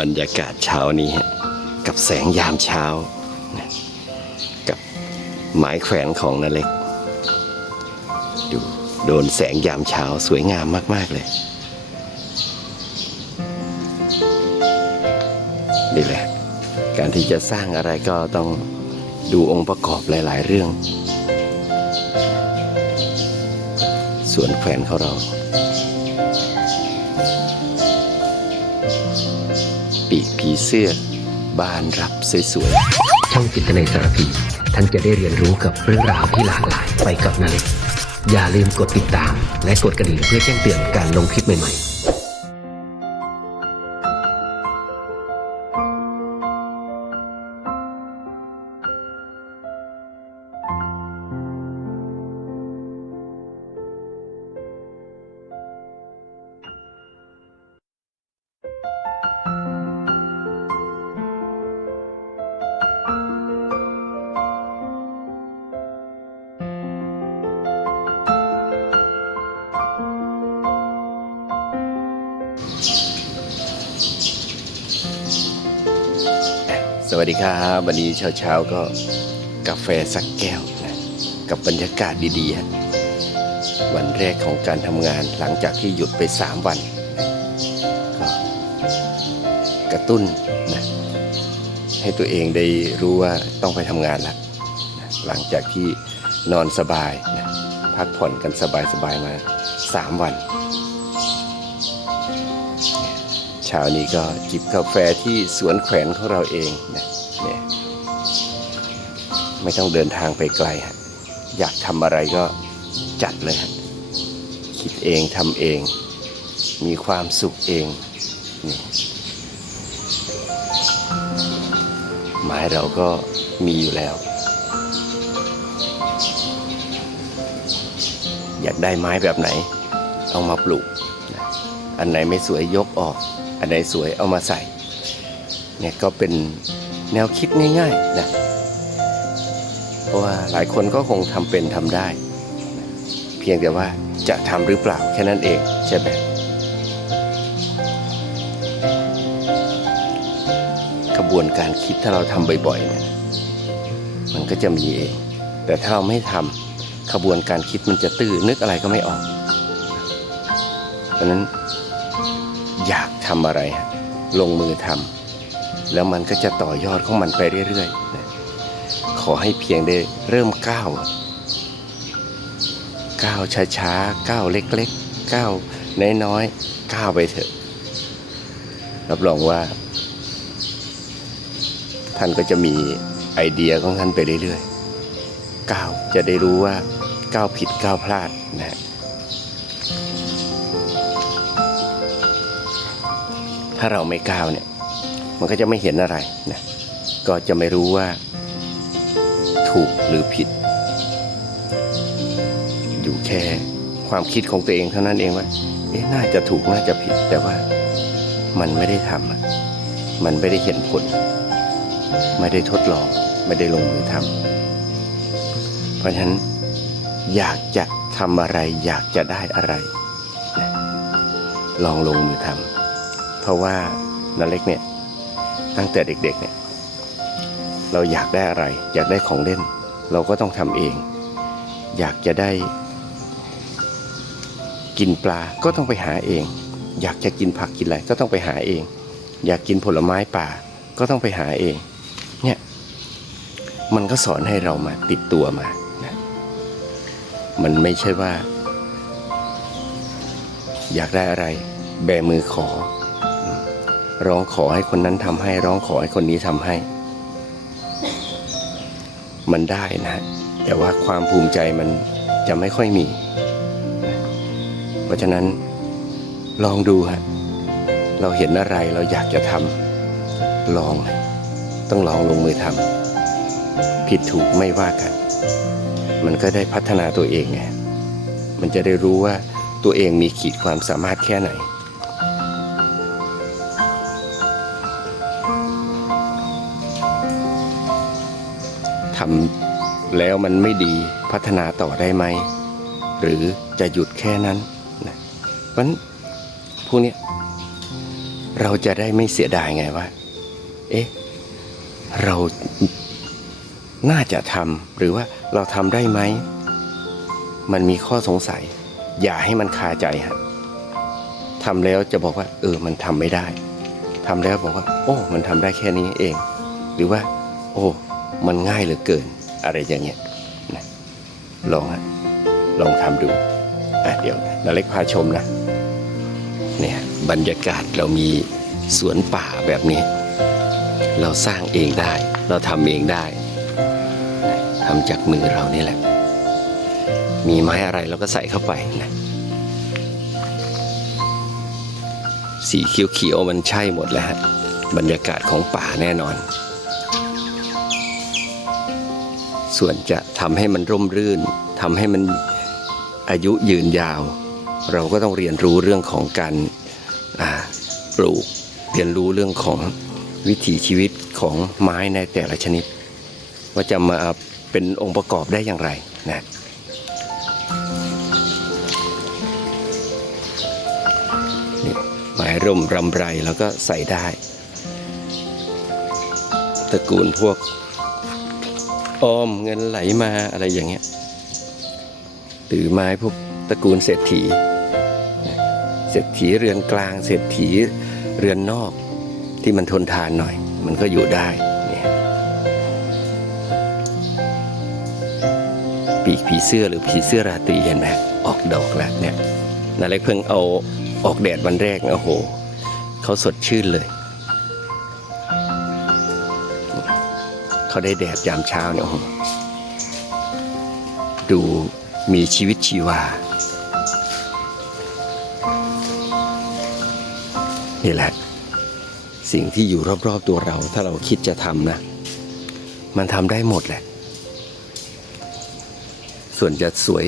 บรรยากาศเช้านี้ฮะกับแสงยามเช้า กับไม้แขวนของนาเล็ก ดูโดนแสงยามเช้าสวยงามมาก ๆ เลยนี่แหละ การที่จะสร้างอะไรก็ต้องดูองค์ประกอบหลาย ๆ เรื่องส่วนแขวนของเรา ปีกผีเสื้อ บานรับสวยๆ ช่องจิตในสารพี ท่านจะได้เรียนรู้กับเรื่องราวที่หลากหลายไปกับนาเล็กอย่าลืมกดติดตาม และกดกระดิ่งเพื่อแจ้งเตือนการลงคลิปใหม่ๆ สวัสดีครับวันนี้เช้าๆก็กาแฟสักแก้วนะกับบรรยากาศดีๆฮะวันแรกของการทำงานหลังจากที่หยุดไป 3 วันก็กระตุ้นนะให้ตัวเองได้รู้ว่าต้องไปทำงานแล้วนะหลังจากที่นอนสบายนะพักผ่อนกันสบายๆมา 3 วัน ช้านี้ก็จิบกาแฟที่สวนแขวนของเราเองนะเนี่ยไม่ต้องเดินทางไปไกลฮะอยากทำอะไรก็จัดเลยฮะคิดเองทำเอง มีความสุขเองนี่ไม้เราก็มีอยู่แล้ว อยากได้ไม้แบบไหน เอามาปลูก อันไหนไม่สวยยกออก อันไหนสวยเอามาใส่เนี่ยก็เป็นแนวคิดง่ายๆนะเพราะว่าหลายคนก็คงทำเป็นทำได้ เพียงแต่ว่าจะทำหรือเปล่าแค่นั้นเองใช่ไหมกระบวนการคิดถ้าเราทำบ่อยๆเนี่ยมันก็จะมีเอง แต่ถ้าเราไม่ทำขบวนการคิดมันจะตื้อนึกอะไรก็ไม่ออกเพราะนั้นอยาก ทำอะไร ลงมือทำแล้วมันก็จะต่อยอดของมันไปเรื่อยๆนะขอให้เพียงได้เริ่มก้าวก้าวช้าๆก้าวเล็กๆก้าวน้อยๆก้าวไปเถอะ รับรองว่า ท่านก็จะมีไอเดียของท่านไปเรื่อยๆก้าวจะได้รู้ว่าก้าวผิดก้าวพลาดนะ ถ้าเราไม่ก้าวเนี่ย มันก็จะไม่เห็นอะไรนะก็จะไม่รู้ว่า ถูกหรือผิด อยู่แค่ความคิดของตัวเองเท่านั้นเองว่าเอ๊ะน่าจะถูกน่าจะผิด แต่ว่ามันไม่ได้ทำมันไม่ได้เห็นผล ไม่ได้ทดลอง ไม่ได้ลงมือทำเพราะฉะนั้นอยากจะทำอะไร อยากจะได้อะไร ลองลงมือทำ เพราะว่านาเล็กเนี่ยตั้งแต่เด็กๆเนี่ยเราอยากได้อะไร อยากได้ของเล่น เราก็ต้องทำเอง อยากจะได้ กินปลาก็ต้องไปหาเอง อยากจะกินผักกินอะไรก็ต้องไปหาเอง อยากกินผลไม้ป่าก็ต้องไปหาเองเนี่ยมันก็สอนให้เรามาติดตัวมานะมันไม่ใช่ว่า อยากได้อะไร แบมือขอ ร้องขอให้คนนั้นทำให้ ร้องขอให้คนนี้ทำให้ มันได้นะ แต่ว่าความภูมิใจมันจะไม่ค่อยมี เพราะฉะนั้นลองดูฮะเราเห็นอะไรเราอยากจะทำลอง ต้องลองลงมือทำผิดถูกไม่ว่ากัน มันก็ได้พัฒนาตัวเองไงมันจะได้รู้ว่าตัวเองมีขีดความสามารถแค่ไหน ทำแล้วมันไม่ดีพัฒนาต่อได้ไหม หรือจะหยุดแค่นั้นนะเพราะฉะนั้นพวกนี้เราจะได้ไม่เสียดายไงว่า เอ๊ะ เราน่าจะทำหรือว่าเราทำได้ไหม มันมีข้อสงสัย อย่าให้มันคาใจฮะทำแล้วจะบอกว่า เออมันทำไม่ได้ทำแล้วบอกว่า โอ้ มันทำได้แค่นี้เอง หรือว่า โอ้ มันง่ายเหลือเกินอะไรอย่างเงี้ยนะลองฮะลองทำดูอะเดี๋ยวนาเล็กพาชมนะเนี่ยบรรยากาศเรามีสวนป่าแบบนี้ เราสร้างเองได้ เราทำเองได้ทำจากมือเรานี่แหละ มีไม้อะไรเราก็ใส่เข้าไปนะสีเขียวๆมันใช่หมดแล้วฮะบรรยากาศของป่าแน่นอน ส่วนจะทำให้มันร่มรื่นทำให้มันอายุยืนยาว เราก็ต้องเรียนรู้เรื่องของการปลูกเรียนรู้เรื่องของวิถีชีวิตของไม้ในแต่ละชนิด ว่าจะมาเป็นองค์ประกอบได้อย่างไรนะไม้ร่มรำไรแล้วก็ใส่ได้ ตระกูลพวก ออมเงินไหลมาอะไรอย่างเงี้ยหรือไม้พวกตระกูลเศรษฐี เศรษฐีเรือนกลาง เศรษฐีเรือนนอกที่มันทนทานหน่อย มันก็อยู่ได้เนี่ยปีกผีเสื้อหรือผีเสื้อราตรีเห็นไหมออกดอกแล้วเนี่ยนาเล็กเพิ่งเอาออกแดดวันแรกโอ้โหเขาสดชื่นเลย เขาได้แดดยามเช้าเนี่ยโอ้โหดูมีชีวิตชีวา นี่แหละ สิ่งที่อยู่รอบๆตัวเรา ถ้าเราคิดจะทำนะ มันทำได้หมดแหละ ส่วนจะสวย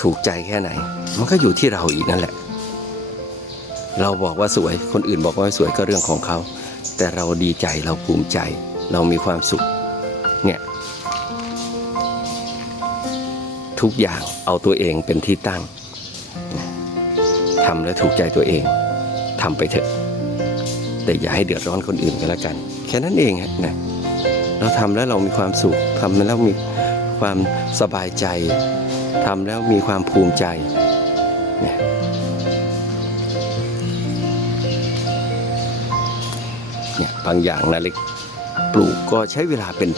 ถูกใจแค่ไหน มันก็อยู่ที่เราอีกนั่นแหละ เราบอกว่าสวยคนอื่นบอกว่าสวยก็เรื่องของเขา แต่เราดีใจเราภูมิใจ เรามีความสุขเนี่ยทุกอย่างเอาตัวเองเป็นที่ตั้งทำแล้วถูกใจตัวเองทำไปเถอะ แต่อย่าให้เดือดร้อนคนอื่นกันแล้วกัน แค่นั้นเองฮะนะเราทำแล้วเรามีความสุขทำแล้วมีความสบายใจทำแล้วมีความภูมิใจเนี่ยเนี่ยบางอย่างนะเล็ก ปลูกก็ใช้เวลาเป็น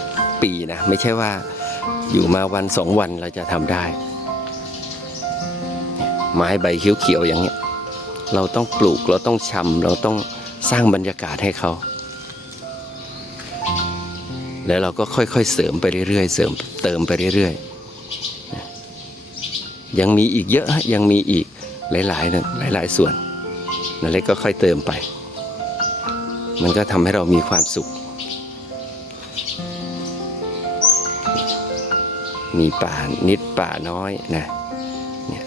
ปีนะ ไม่ใช่ว่าอยู่มาวันสองวันเราจะทำได้ ไม้ใบเขียวๆอย่างเงี้ยเราต้องปลูกเราต้องชำเราต้องสร้างบรรยากาศให้เขา แล้วเราก็ค่อยๆเสริมไปเรื่อยๆ เสริมเติมไปเรื่อยๆ ยังมีอีกเยอะฮะยังมีอีกหลายๆนะหลายๆส่วนนั่นเล็กก็ค่อยเติมไป มันก็ทำให้เรามีความสุข มีป่านิดป่าน้อยนะเนี่ย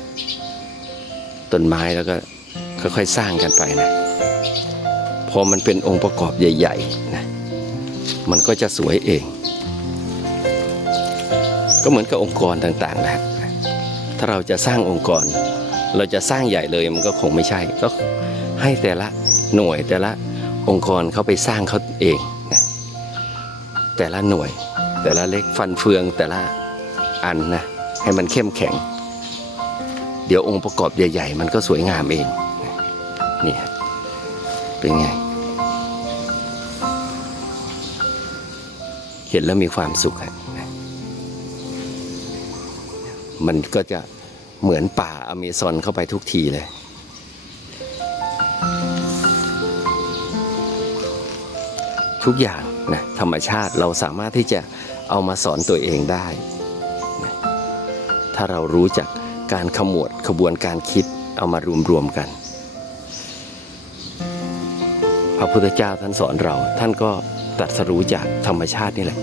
ต้นไม้แล้วก็ค่อยๆสร้างกันไปนะพอมันเป็นองค์ประกอบใหญ่ๆนะมันก็จะสวยเอง ก็เหมือนกับองค์กรต่างๆนะถ้าเราจะสร้างองค์กร เราจะสร้างใหญ่เลยมันก็คงไม่ใช่ ก็ให้แต่ละหน่วยแต่ละองค์กรเขาไปสร้างเขาเองนะแต่ละหน่วย แต่ละเล็กฟันเฟืองแต่ละ อันนะให้มันเข้มแข็ง เดี๋ยวองค์ประกอบใหญ่ ๆ มันก็สวยงามเองนี่เป็นไง เห็นแล้วมีความสุขมันก็จะเหมือนป่าอเมซอนเข้าไปทุกทีเลยทุกอย่างนะธรรมชาติเราสามารถที่จะเอามาสอนตัวเองได้ ถ้าเรารู้จักการขมวดขบวนการคิดเอามารวมๆกัน พระพุทธเจ้าท่านสอนเรา ท่านก็ตรัสรู้จากธรรมชาตินี่แหละ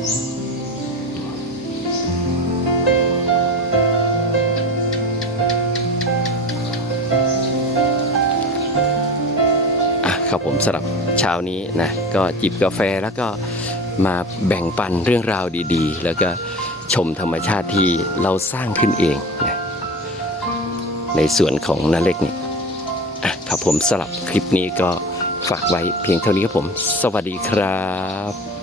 อะครับผมสำหรับเช้านี้นะก็จิบกาแฟแล้วก็มาแบ่งปันเรื่องราวดีๆ แล้วก็ ชมธรรมชาติที่เราสร้างขึ้นเองนะในส่วนของนาเล็กนี่ครับผมสลับคลิปนี้ก็ฝากไว้เพียงเท่านี้ครับผม สวัสดีครับ